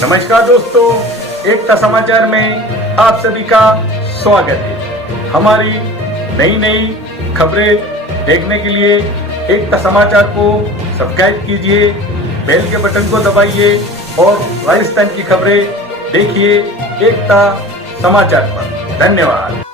नमस्कार दोस्तों, एकता समाचार में आप सभी का स्वागत है। हमारी नई नई खबरें देखने के लिए एकता समाचार को सब्सक्राइब कीजिए, बेल के बटन को दबाइए और राजस्थान की खबरें देखिए एकता समाचार पर। धन्यवाद।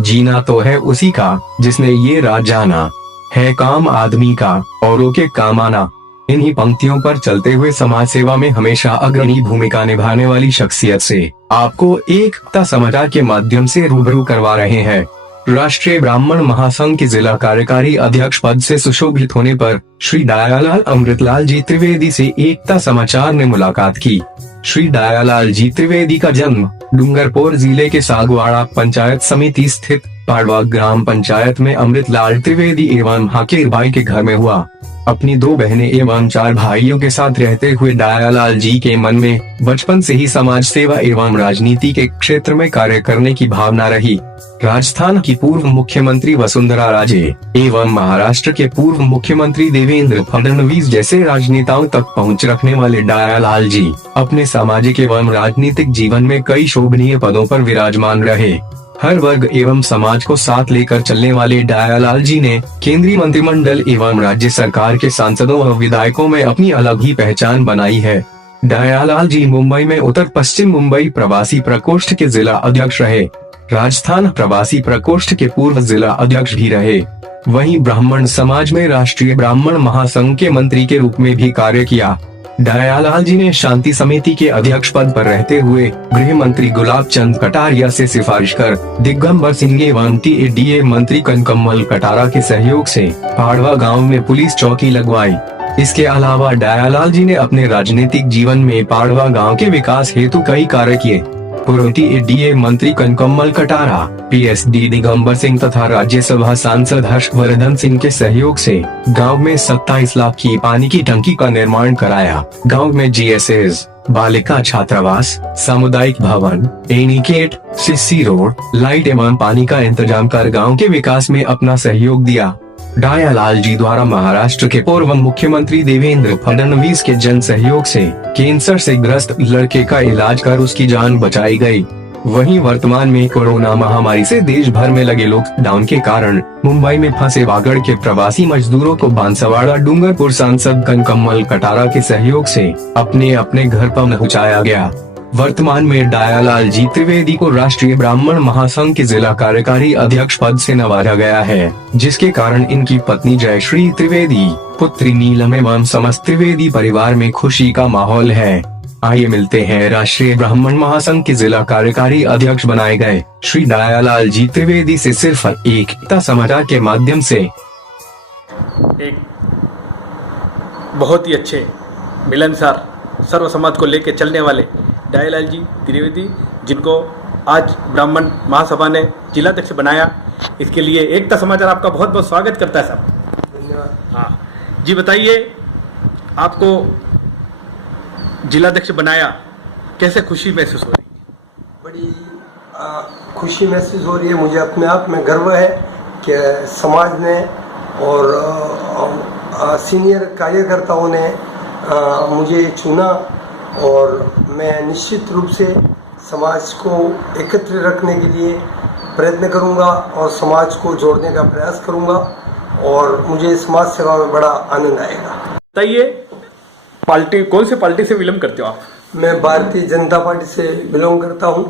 जीना तो है उसी का जिसने ये राज जाना, है काम आदमी का औरों के काम आना। इन्हीं पंक्तियों पर चलते हुए समाज सेवा में हमेशा अग्रणी भूमिका निभाने वाली शख्सियत से आपको एकता समाचार के माध्यम से रूबरू करवा रहे हैं। राष्ट्रीय ब्राह्मण महासंघ के जिला कार्यकारी अध्यक्ष पद से सुशोभित होने पर श्री दयालाल अमृतलाल जी त्रिवेदी से एकता समाचार ने मुलाकात की। श्री दयालाल जी त्रिवेदी का जन्म डूंगरपुर जिले के सागवाड़ा पंचायत समिति स्थित पाड़वा ग्राम पंचायत में अमृतलाल त्रिवेदी एवं हाकिर बाई के घर में हुआ। अपनी 2 बहनें एवं 4 भाइयों के साथ रहते हुए दयालाल जी के मन में बचपन से ही समाज सेवा एवं राजनीति के क्षेत्र में कार्य करने की भावना रही। राजस्थान की पूर्व मुख्यमंत्री वसुंधरा राजे एवं महाराष्ट्र के पूर्व मुख्यमंत्री देवेंद्र फडणवीस जैसे राजनेताओं तक पहुंच रखने वाले दयालाल जी अपने सामाजिक एवं राजनीतिक जीवन में कई शोभनीय पदों पर विराजमान रहे। हर वर्ग एवं समाज को साथ लेकर चलने वाले दयालाल जी ने केंद्रीय मंत्रिमंडल एवं राज्य सरकार के सांसदों व विधायकों में अपनी अलग ही पहचान बनाई है। दयालाल जी मुंबई में उत्तर पश्चिम मुंबई प्रवासी प्रकोष्ठ के जिला अध्यक्ष रहे। राजस्थान प्रवासी प्रकोष्ठ के पूर्व जिला अध्यक्ष भी रहे। वहीं ब्राह्मण समाज में राष्ट्रीय ब्राह्मण महासंघ के मंत्री के रूप में भी कार्य किया। दयालाल जी ने शांति समिति के अध्यक्ष पद पर रहते हुए गृह मंत्री गुलाब चंद कटारिया से सिफारिश कर दिगंबर सिंह एवं TADA मंत्री कनकम्मल कटारा के सहयोग से पाड़वा गांव में पुलिस चौकी लगवाई। इसके अलावा दयालाल जी ने अपने राजनीतिक जीवन में पाड़वा गांव के विकास हेतु कई कार्य किए। पूर्व TADA मंत्री कनकम्मल कटारा, PSD दिगंबर सिंह तथा राज्यसभा सांसद हर्षवर्धन सिंह के सहयोग से गांव में 27 लाख की पानी की टंकी का निर्माण कराया। गांव में GSS, बालिका छात्रावास, सामुदायिक भवन, एनीकेट, CC रोड, लाइट एवं पानी का इंतजाम कर गांव के विकास में अपना सहयोग दिया। दयालाल जी द्वारा महाराष्ट्र के पूर्व मुख्यमंत्री देवेंद्र फडणवीस के जन सहयोग से कैंसर से ग्रस्त लड़के का इलाज कर उसकी जान बचाई गई। वहीं वर्तमान में कोरोना महामारी से देश भर में लगे लॉकडाउन के कारण मुंबई में फंसे वागड़ के प्रवासी मजदूरों को बांसवाड़ा डूंगरपुर सांसद कनकम्मल कटारा के सहयोग से अपने अपने घर पर पहुंचाया गया। वर्तमान में दयालाल जी त्रिवेदी को राष्ट्रीय ब्राह्मण महासंघ के जिला कार्यकारी अध्यक्ष पद से नवाजा गया है, जिसके कारण इनकी पत्नी जयश्री त्रिवेदी, पुत्री नीलम एवं समस्त त्रिवेदी परिवार में खुशी का माहौल है। आइए मिलते हैं राष्ट्रीय ब्राह्मण महासंघ के जिला कार्यकारी अध्यक्ष बनाए गए श्री दयालाल जी त्रिवेदी से सिर्फ एकता समाचार के माध्यम से। एक बहुत ही अच्छे मिलनसार सर्व समाज को लेकर चलने वाले दयालाल जी त्रिवेदी, जिनको आज ब्राह्मण महासभा ने जिलाध्यक्ष बनाया, इसके लिए एकता समाचार आपका बहुत बहुत स्वागत करता है साहब। धन्यवाद। हाँ जी, बताइए, आपको जिलाध्यक्ष बनाया, कैसे खुशी महसूस हो रही है? बड़ी खुशी महसूस हो रही है। मुझे अपने आप में गर्व है कि समाज ने और सीनियर कार्यकर्ताओं ने मुझे चुना और मैं निश्चित रूप से समाज को एकत्र रखने के लिए प्रयत्न करूंगा और समाज को जोड़ने का प्रयास करूंगा और मुझे समाज सेवा में बड़ा आनंद आएगा। बताइए, पार्टी कौन से पार्टी से बिलोंग करते हो आप? मैं भारतीय जनता पार्टी से बिलोंग करता हूं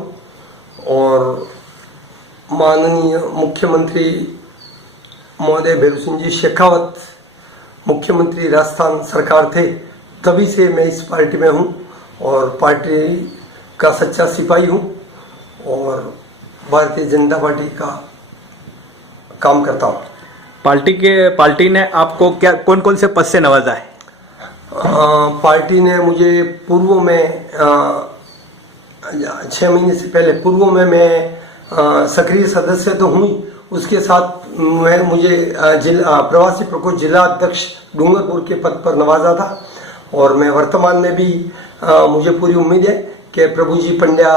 और माननीय मुख्यमंत्री महोदय भैरू सिंह जी शेखावत मुख्यमंत्री राजस्थान सरकार थे, तभी से मैं इस पार्टी में हूं और पार्टी का सच्चा सिपाही हूं और भारतीय जनता पार्टी का काम करता हूं। पार्टी ने आपको क्या कौन कौन से पद से नवाजा है? पार्टी ने मुझे पूर्व में 6 महीने से पहले पूर्व में मैं सक्रिय सदस्य तो हुई, उसके साथ मुझे प्रवासी प्रकोष्ठ जिला अध्यक्ष डूंगरपुर के पद पर नवाजा था और मैं वर्तमान में भी मुझे पूरी उम्मीद है कि प्रभु जी पंड्या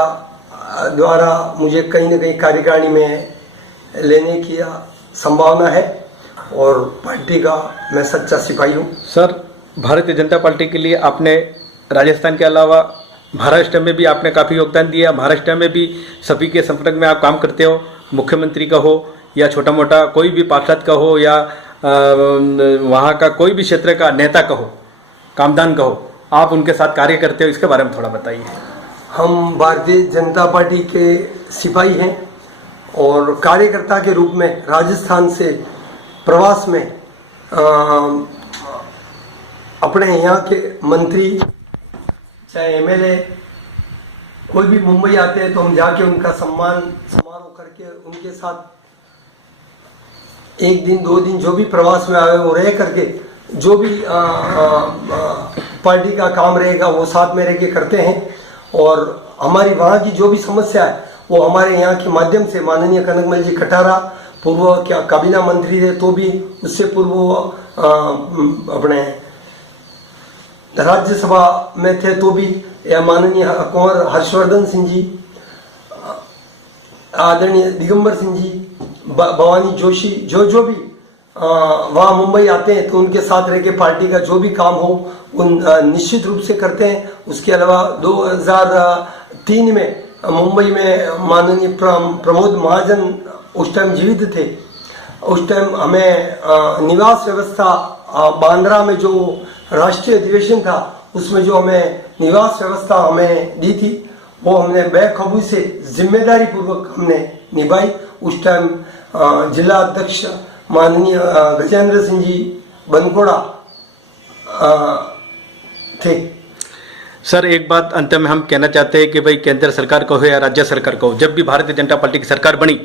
द्वारा मुझे कहीं न कहीं कार्यकारिणी में लेने की संभावना है और पार्टी का मैं सच्चा सिपाही हूँ। सर, भारतीय जनता पार्टी के लिए आपने राजस्थान के अलावा महाराष्ट्र में भी आपने काफ़ी योगदान दिया, महाराष्ट्र में भी सभी के संपर्क में आप काम करते हो, मुख्यमंत्री का हो या छोटा मोटा कोई भी पार्षद का हो या वहाँ का कोई भी क्षेत्र का नेता का हो, कामदान का हो, आप उनके साथ कार्य करते हो, इसके बारे में थोड़ा बताइए। हम भारतीय जनता पार्टी के सिपाही हैं और कार्यकर्ता के रूप में राजस्थान से प्रवास में अपने यहाँ के मंत्री चाहे एमएलए कोई भी मुंबई आते हैं तो हम जाके उनका सम्मान समारोह करके उनके साथ एक दिन 2 दिन जो भी प्रवास में आए वो रह करके जो भी पार्टी का काम रहेगा वो साथ में रह के करते हैं। और हमारी वहाँ की जो भी समस्या है वो हमारे यहाँ के माध्यम से माननीय कनकमल जी खटारा पूर्व क्या काबीना मंत्री थे तो भी उससे पूर्व अपने राज्यसभा में थे तो भी या माननीय कुंवर हर्षवर्धन सिंह जी, आदरणीय दिगंबर सिंह जी, भवानी जोशी जो भी वहाँ मुंबई आते हैं तो उनके साथ रह के पार्टी का जो भी काम हो उन निश्चित रूप से करते हैं। उसके अलावा 2003 में मुंबई में माननीय प्रमोद महाजन उस टाइम जीवित थे, उस टाइम हमें निवास व्यवस्था बांद्रा में जो राष्ट्रीय अधिवेशन था उसमें जो हमें निवास व्यवस्था हमें दी थी वो हमने बेखूबी से जिम्मेदारी पूर्वक हमने निभाई। उस टाइम जिला अध्यक्ष माननीय गजेंद्र सिंह जी बनकोड़ा थे। सर एक बात अंत में हम कहना चाहते हैं कि भाई केंद्र सरकार का हो या राज्य सरकार का हो, जब भी भारतीय जनता पार्टी की सरकार बनी,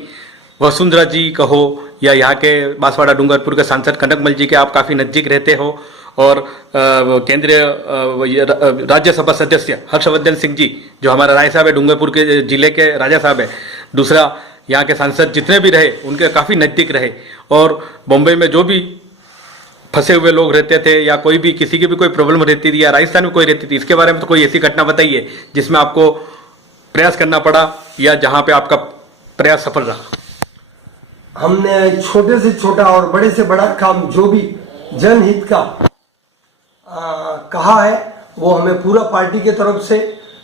वसुंधरा जी का हो या यहाँ के बांसवाड़ा डूंगरपुर के सांसद कनकमल जी के आप काफ़ी नज़दीक रहते हो और केंद्रीय राज्यसभा सदस्य हर्षवर्धन सिंह जी जो हमारा राय साहब है, डूंगरपुर के जिले के राजा साहब है, दूसरा यहाँ के सांसद जितने भी रहे उनके काफ़ी नज़दीक रहे और बॉम्बे में जो भी फंसे हुए लोग रहते थे या कोई भी किसी की भी कोई प्रॉब्लम रहती थी या राजस्थान में कोई रहती थी, इसके बारे में तो कोई ऐसी घटना बताइए जिसमें आपको प्रयास करना पड़ा या जहाँ पे आपका प्रयास सफल रहा। हमने छोटे से छोटा और बड़े से बड़ा काम जो भी जनहित का कहा है वो हमें पूरा पार्टी की तरफ से,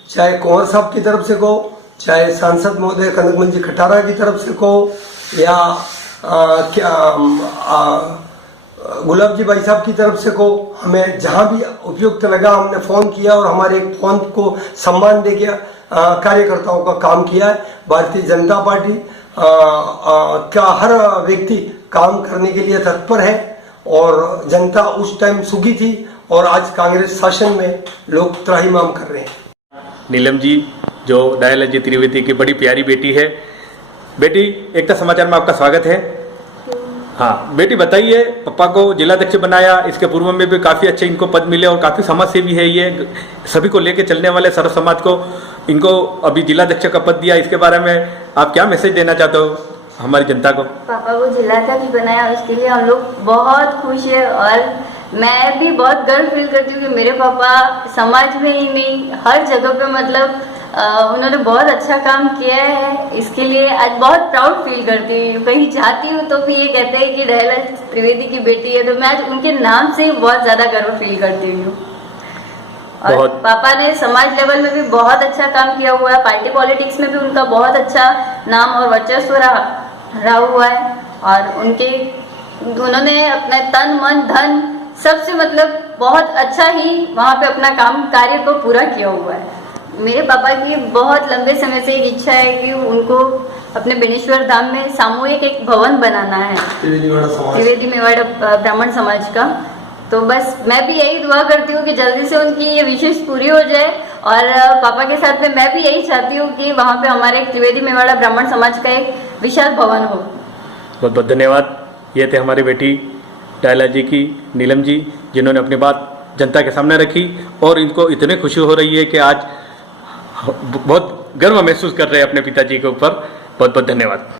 चाहे कुंवर साहब की तरफ से कहो, चाहे सांसद महोदय कनकमल जी खटारा की तरफ से कहो या गुलाब जी भाई साहब की तरफ से को, हमें जहां भी उपयुक्त लगा हमने फोन किया और हमारे फोन को सम्मान देके कार्यकर्ताओं का काम किया है। भारतीय जनता पार्टी का हर व्यक्ति काम करने के लिए तत्पर है और जनता उस टाइम सुखी थी और आज कांग्रेस शासन में लोग त्राहिमाम कर रहे हैं। नीलम जी जो दयाल जी त्रिवेदी की बड़ी प्यारी बेटी है। बेटी एकता समाचार में आपका स्वागत है। हाँ बेटी बताइए, पापा को जिलाध्यक्ष बनाया, इसके पूर्व में भी काफ़ी अच्छे इनको पद मिले और काफ़ी समाज सेवी है ये, सभी को लेके चलने वाले सर्व समाज को इनको अभी जिलाध्यक्ष का पद दिया, इसके बारे में आप क्या मैसेज देना चाहते हो हमारी जनता को? पापा को जिलाध्यक्ष बनाया उसके लिए हम लोग बहुत खुश है और मैं भी बहुत गर्व फील करती हूँ कि मेरे पापा समाज में ही नहीं हर जगह पे मतलब उन्होंने बहुत अच्छा काम किया है। इसके लिए आज बहुत प्राउड फील करती हूँ। कहीं जाती हूँ तो भी ये कहते हैं कि दयाल त्रिवेदी की बेटी है, तो मैं आज उनके नाम से बहुत ज्यादा गर्व फील करती हूँ। और पापा ने समाज लेवल में भी बहुत अच्छा काम किया हुआ है, पार्टी पॉलिटिक्स में भी उनका बहुत अच्छा नाम और वर्चस्व रहा हुआ है और उन्होंने अपने तन मन धन सबसे मतलब बहुत अच्छा ही वहाँ पे अपना काम कार्य को पूरा किया हुआ है। मेरे पापा की बहुत लंबे समय से एक इच्छा है कि उनको अपने बेनेश्वर धाम में सामूहिक एक भवन बनाना है त्रिवेदी मेवाड़ा ब्राह्मण समाज का। तो बस मैं भी यही दुआ करती हूँ कि जल्दी से उनकी ये विशेष पूरी हो जाए और पापा के साथ में मैं भी यही चाहती हूँ कि वहाँ पे हमारे एक त्रिवेदी मेवाड़ा ब्राह्मण समाज का एक विशाल भवन हो। बहुत बहुत धन्यवाद। ये थे हमारी बेटी दयाला जी की नीलम जी, जिन्होंने अपनी बात जनता के सामने रखी और इनको इतनी खुशी हो रही है कि आज बहुत गर्व महसूस कर रहे हैं अपने पिताजी के ऊपर। बहुत बहुत धन्यवाद।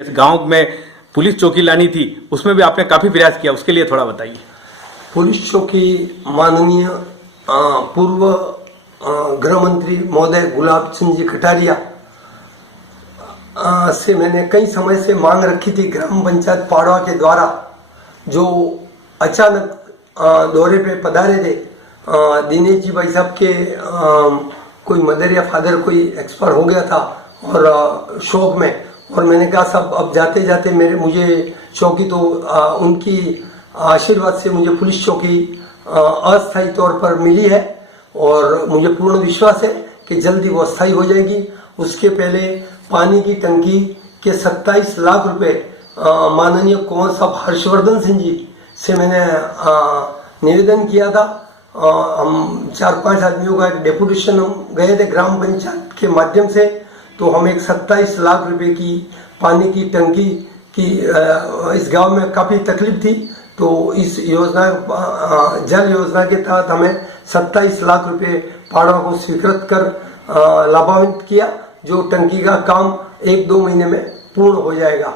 इस गांव में पुलिस चौकी लानी थी, उसमें भी आपने काफी प्रयास किया, उसके लिए थोड़ा बताइए। पुलिस चौकी माननीय पूर्व गृह मंत्री महोदय गुलाब सिंह जी कटारिया से मैंने कई समय से मांग रखी थी। ग्राम पंचायत पाड़वा के द्वारा जो अचानक दौरे पे पधारे थे। दिनेश जी भाई साहब के कोई मदर या फादर कोई एक्सपायर हो गया था और शोक में, और मैंने कहा साहब अब जाते जाते मुझे चौकी तो उनकी आशीर्वाद से मुझे पुलिस चौकी अस्थायी तौर पर मिली है और मुझे पूर्ण विश्वास है कि जल्दी वो अस्थायी हो जाएगी। उसके पहले पानी की टंकी के 27 लाख रुपए माननीय कुंवर साहब हर्षवर्धन सिंह जी से मैंने निवेदन किया था। हम 4-5 आदमियों का डेपुटेशन हम गए थे ग्राम पंचायत के माध्यम से, तो हम एक 27 लाख रुपए की पानी की टंकी की इस गांव में काफ़ी तकलीफ थी, तो इस योजना जल योजना के तहत हमें 27 लाख रुपए पाड़वा को स्वीकृत कर लाभान्वित किया, जो टंकी का काम 1-2 महीने में पूर्ण हो जाएगा।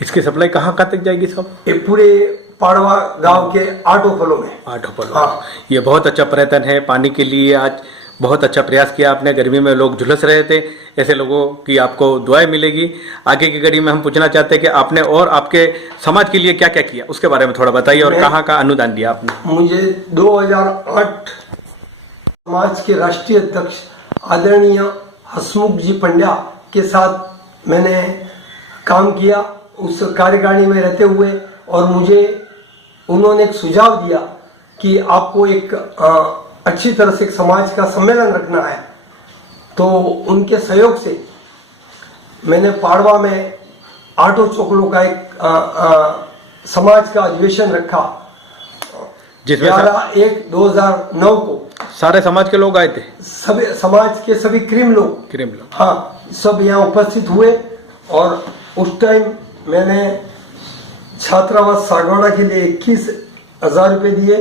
इसकी सप्लाई कहाँ तक जाएगी साहब? ये पूरे पाड़वा गांव के 8 होटलों में। 8 होटलों। हाँ। ये बहुत अच्छा प्रयत्न है पानी के लिए। आज बहुत अच्छा प्रयास किया आपने। गर्मी में लोग झुलस रहे थे, ऐसे लोगों की आपको दुआएं मिलेगी। आगे की कड़ी में हम पूछना चाहते हैं कि आपने और आपके समाज के लिए क्या क्या किया, उसके बारे में थोड़ा बताइए, और कहाँ का अनुदान दिया आपने? मुझे 2008 समाज के राष्ट्रीय अध्यक्ष आदरणीय हसमुख जी पंड्या के साथ मैंने काम किया उस कार्यकारिणी में रहते हुए, और मुझे उन्होंने एक सुझाव दिया कि आपको एक अच्छी तरह से एक समाज का सम्मेलन रखना है। तो उनके सहयोग से मैंने पाड़वा में 8 चौकड़ों का एक समाज का अधिवेशन रखा। जिसमें 11/1/2009 को सारे समाज के लोग आए थे। सभी समाज के सभी क्रीम लोग हाँ सब यहाँ उपस्थित हुए, और उस टाइम मैंने छात्रावास सागवाड़ा के लिए 21,000 रुपये दिए।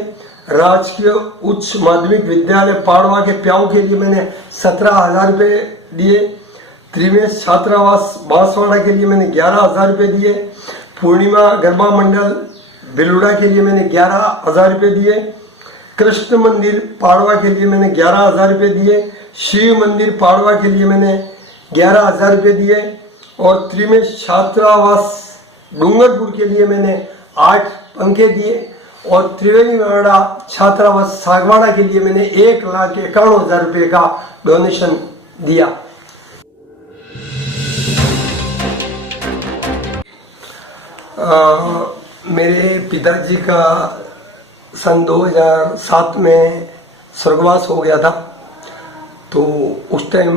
राजकीय उच्च माध्यमिक विद्यालय पाड़वा के प्याऊ के लिए मैंने 17,000 रुपये दिए। त्रिवेश छात्रावास बांसवाड़ा के लिए मैंने 11,000 रुपये दिए। पूर्णिमा गरबा मंडल बिलुड़ा के लिए मैंने 11,000 रुपये दिए। कृष्ण मंदिर पाड़वा के लिए मैंने 11,000 रुपये दिए। शिव मंदिर पाड़वा के लिए मैंने 11,000 रुपये दिए, और त्रिवेश छात्रावास डूंगरपुर के लिए मैंने 8 पंखे दिए, और त्रिवेणी वाड़ा छात्रावास सागवाड़ा के लिए मैंने 1,51,000 रुपये का डोनेशन दिया। मेरे पिताजी का सन 2007 में स्वर्गवास हो गया था, तो उस टाइम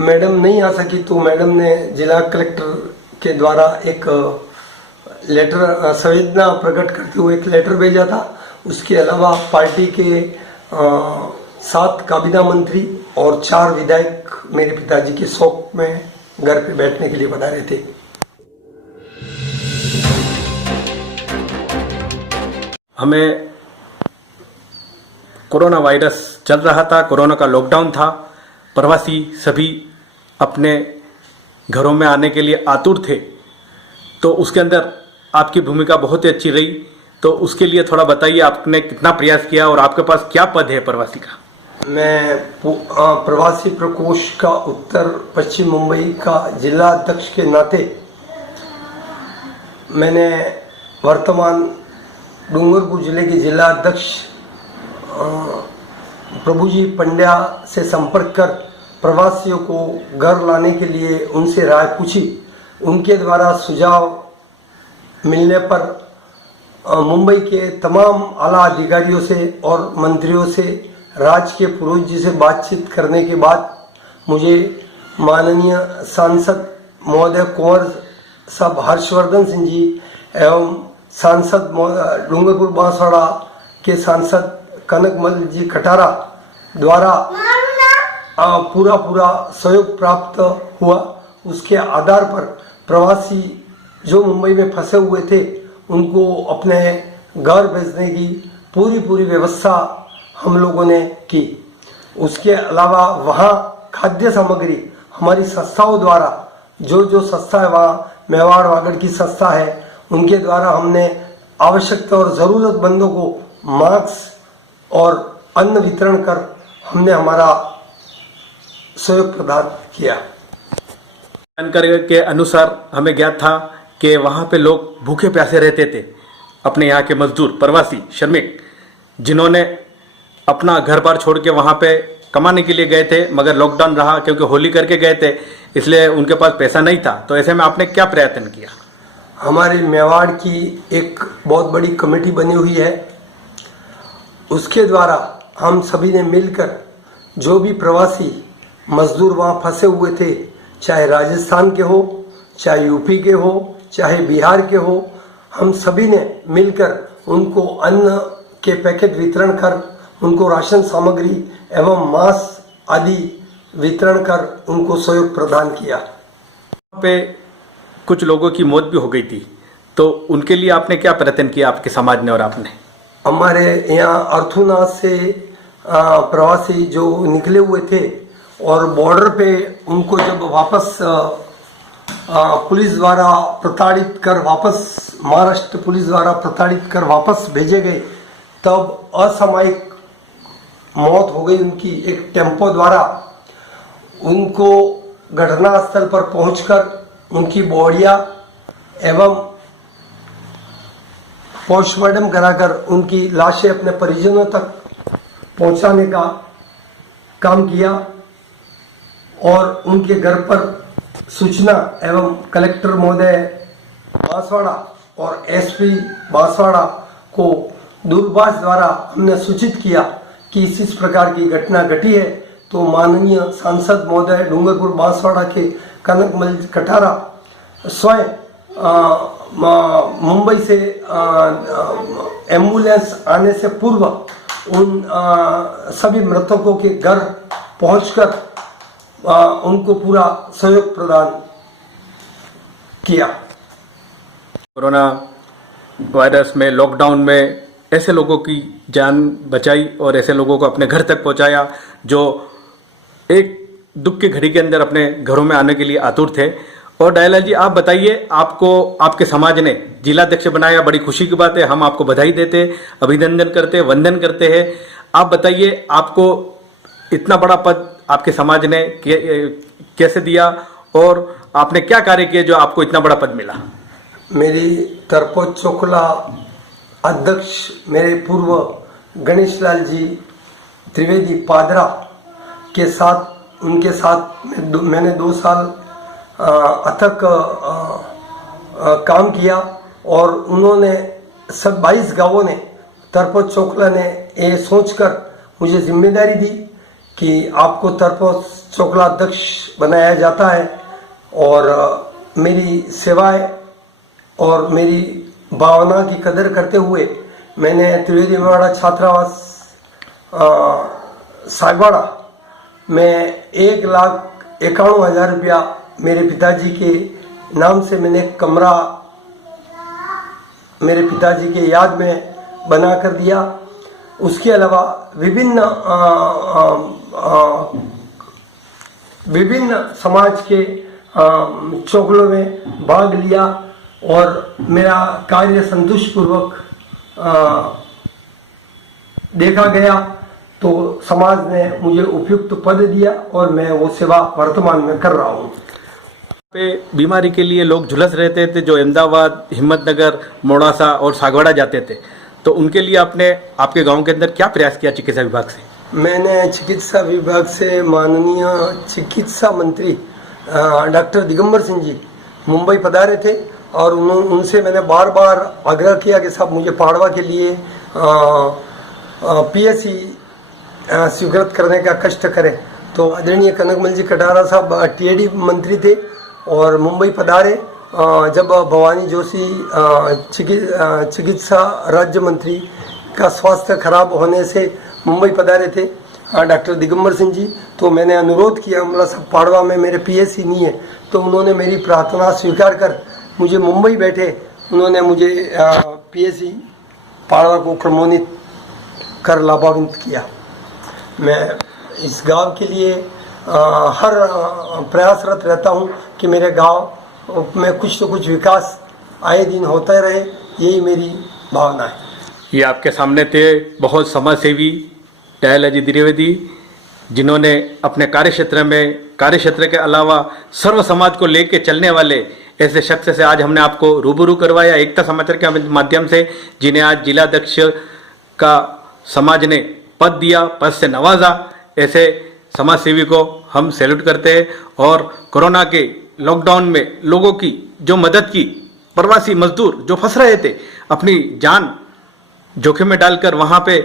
मैडम नहीं आ सकी, तो मैडम ने जिला कलेक्टर के द्वारा एक लेटर संवेदना प्रकट करते हुए एक लेटर भेजा था। उसके अलावा पार्टी के 7 काबीना मंत्री और 4 विधायक मेरे पिताजी के शोक में घर पे बैठने के लिए पधारे थे। हमें कोरोना वायरस चल रहा था, कोरोना का लॉकडाउन था, प्रवासी सभी अपने घरों में आने के लिए आतुर थे, तो उसके अंदर आपकी भूमिका बहुत ही अच्छी रही। तो उसके लिए थोड़ा बताइए, आपने कितना प्रयास किया और आपके पास क्या पद है प्रवासी का? मैं प्रवासी प्रकोष्ठ का उत्तर पश्चिम मुंबई का जिला अध्यक्ष के नाते मैंने वर्तमान डूंगरपुर जिले के जिला अध्यक्ष प्रभुजी पंड्या से संपर्क कर प्रवासियों को घर लाने के लिए उनसे राय पूछी। उनके द्वारा सुझाव मिलने पर मुंबई के तमाम आला अधिकारियों से और मंत्रियों से, राज्य के पुरोहित जी से बातचीत करने के बाद मुझे माननीय सांसद महोदय कुंवर साहब हर्षवर्धन सिंह जी एवं सांसद डूंगरपुर बांसवाड़ा के सांसद कनकमल जी खटारा द्वारा पूरा सहयोग प्राप्त हुआ। उसके आधार पर प्रवासी जो मुंबई में फंसे हुए थे उनको अपने घर भेजने की पूरी व्यवस्था हम लोगों ने की। उसके अलावा वहाँ खाद्य सामग्री हमारी संस्थाओं द्वारा जो संस्था है, वहाँ मेवाड़ वागड़ की संस्था है, उनके द्वारा हमने आवश्यकता और ज़रूरतमंदों को मास्क और अन्न वितरण कर हमने हमारा सहयोग प्रदान किया। जानकारी के अनुसार हमें ज्ञात था कि वहाँ पे लोग भूखे प्यासे रहते थे। अपने यहाँ के मजदूर प्रवासी श्रमिक जिन्होंने अपना घर बार छोड़ के वहाँ पे कमाने के लिए गए थे, मगर लॉकडाउन रहा क्योंकि होली करके गए थे, इसलिए उनके पास पैसा नहीं था, तो ऐसे में आपने क्या प्रयत्न किया? हमारे मेवाड़ की एक बहुत बड़ी कमेटी बनी हुई है, उसके द्वारा हम सभी ने मिलकर जो भी प्रवासी मजदूर वहाँ फंसे हुए थे, चाहे राजस्थान के हो, चाहे यूपी के हो, चाहे बिहार के हो, हम सभी ने मिलकर उनको अन्न के पैकेट वितरण कर, उनको राशन सामग्री एवं मांस आदि वितरण कर उनको सहयोग प्रदान किया। वहाँ पे कुछ लोगों की मौत भी हो गई थी, तो उनके लिए आपने क्या प्रयत्न किया, आपके समाज ने और आपने? हमारे यहाँ अर्थुनाथ से प्रवासी जो निकले हुए थे और बॉर्डर पे उनको जब वापस पुलिस द्वारा प्रताड़ित कर वापस महाराष्ट्र पुलिस द्वारा प्रताड़ित कर वापस भेजे गए, तब असामयिक मौत हो गई उनकी। एक टेम्पो द्वारा उनको घटनास्थल पर पहुंचकर उनकी बॉडियां एवं पोस्टमार्टम कराकर उनकी लाशें अपने परिजनों तक पहुंचाने का काम किया और उनके घर पर सूचना एवं कलेक्टर महोदय बांसवाड़ा और एसपी बांसवाड़ा को दूरभाष द्वारा हमने सूचित किया कि इस प्रकार की घटना घटी है, तो माननीय सांसद महोदय डूंगरपुर बांसवाड़ा के कनकमल कटारा स्वयं मुंबई से एम्बुलेंस आने से पूर्व उन सभी मृतकों के घर पहुंचकर उनको पूरा सहयोग प्रदान किया। कोरोना वायरस में लॉकडाउन में ऐसे लोगों की जान बचाई और ऐसे लोगों को अपने घर तक पहुंचाया जो एक दुख की घड़ी के अंदर अपने घरों में आने के लिए आतुर थे। और दयालाल जी, आप बताइए, आपको आपके समाज ने जिलाध्यक्ष बनाया, बड़ी खुशी की बात है, हम आपको बधाई देते, अभिनंदन करते, वंदन करते हैं। आप बताइए, आपको इतना बड़ा पद आपके समाज ने कैसे दिया और आपने क्या कार्य किए जो आपको इतना बड़ा पद मिला? मेरी तरपोत चोकला अध्यक्ष मेरे पूर्व गणेश लाल जी त्रिवेदी पादरा के साथ, उनके साथ मैंने 2 साल अथक काम किया और उन्होंने सब 22 गांवों ने, तरपोत चोकला ने ये सोचकर मुझे जिम्मेदारी दी कि आपको तरपोत चोकला अध्यक्ष बनाया जाता है और मेरी सेवाएं और मेरी भावना की कदर करते हुए मैंने त्रिवेदी मेवाड़ा छात्रावास सागवाड़ा में 1,91,000 रुपया मेरे पिताजी के नाम से मैंने एक कमरा मेरे पिताजी के याद में बना कर दिया। उसके अलावा विभिन्न समाज के चौगलों में भाग लिया और मेरा कार्य संतोषपूर्वक देखा गया, तो समाज ने मुझे उपयुक्त पद दिया और मैं वो सेवा वर्तमान में कर रहा हूँ। पे बीमारी के लिए लोग झुलस रहते थे, जो अहमदाबाद, हिम्मतनगर, मोड़ासा और सागवाड़ा जाते थे, तो उनके लिए आपने आपके गांव के अंदर क्या प्रयास किया चिकित्सा विभाग से? मैंने चिकित्सा विभाग से माननीय चिकित्सा मंत्री डॉक्टर दिगंबर सिंह जी मुंबई पधारे थे और उनसे मैंने बार बार आग्रह किया कि साहब मुझे पाड़वा के लिए पीएससी स्वीकृत करने का कष्ट करें। तो आदरणीय कनकमल जी कटारा साहब टीएडी मंत्री थे और मुंबई पधारे। जब भवानी जोशी चिकित्सा राज्य मंत्री का स्वास्थ्य खराब होने से मुंबई पधारे थे डॉक्टर दिगंबर सिंह जी, तो मैंने अनुरोध किया, मतलब सब पाड़वा में मेरे पीएससी नहीं है, तो उन्होंने मेरी प्रार्थना स्वीकार कर मुझे मुंबई बैठे उन्होंने मुझे पीएससी पाड़वा को क्रमोन्वित कर लाभान्वित किया। मैं इस गांव के लिए हर प्रयासरत रहता हूं कि मेरे गांव में कुछ तो कुछ विकास आए दिन होता रहे, यही मेरी भावना है। ये आपके सामने थे बहुत समाज सेवी दयालाल जी द्विवेदी, जिन्होंने अपने कार्यक्षेत्र के अलावा सर्व समाज को लेकर चलने वाले ऐसे शख्स से आज हमने आपको रूबरू करवाया एकता समाचार के माध्यम से, जिन्हें आज जिलाध्यक्ष का समाज ने पद दिया, पद से नवाजा। ऐसे समाज सेवी को हम सैल्यूट करते हैं। और कोरोना के लॉकडाउन में लोगों की जो मदद की, प्रवासी मजदूर जो फंस रहे थे, अपनी जान जोखिम में डालकर वहां पे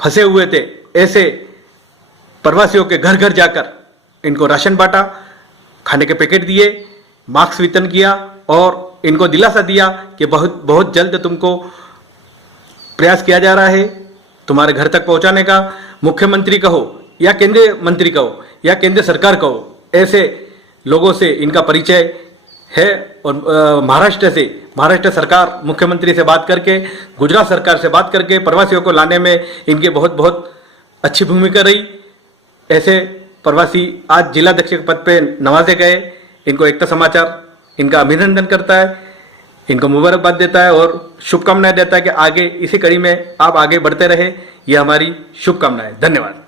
फंसे हुए थे, ऐसे प्रवासियों के घर घर जाकर इनको राशन बांटा, खाने के पैकेट दिए, मास्क वितरण किया और इनको दिलासा दिया कि बहुत बहुत जल्द तुमको प्रयास किया जा रहा है तुम्हारे घर तक पहुंचाने का। मुख्यमंत्री कहो या केंद्रीय मंत्री कहो या केंद्र सरकार कहो, ऐसे लोगों से इनका परिचय है। और महाराष्ट्र सरकार मुख्यमंत्री से बात करके, गुजरात सरकार से बात करके प्रवासियों को लाने में इनकी बहुत बहुत अच्छी भूमिका रही। ऐसे प्रवासी आज जिलाध्यक्ष के पद पे नवाजे गए। इनको एकता समाचार इनका अभिनंदन करता है, इनको मुबारकबाद देता है और शुभकामनाएं देता है कि आगे इसी कड़ी में आप आगे बढ़ते रहे। ये हमारी शुभकामनाएं। धन्यवाद।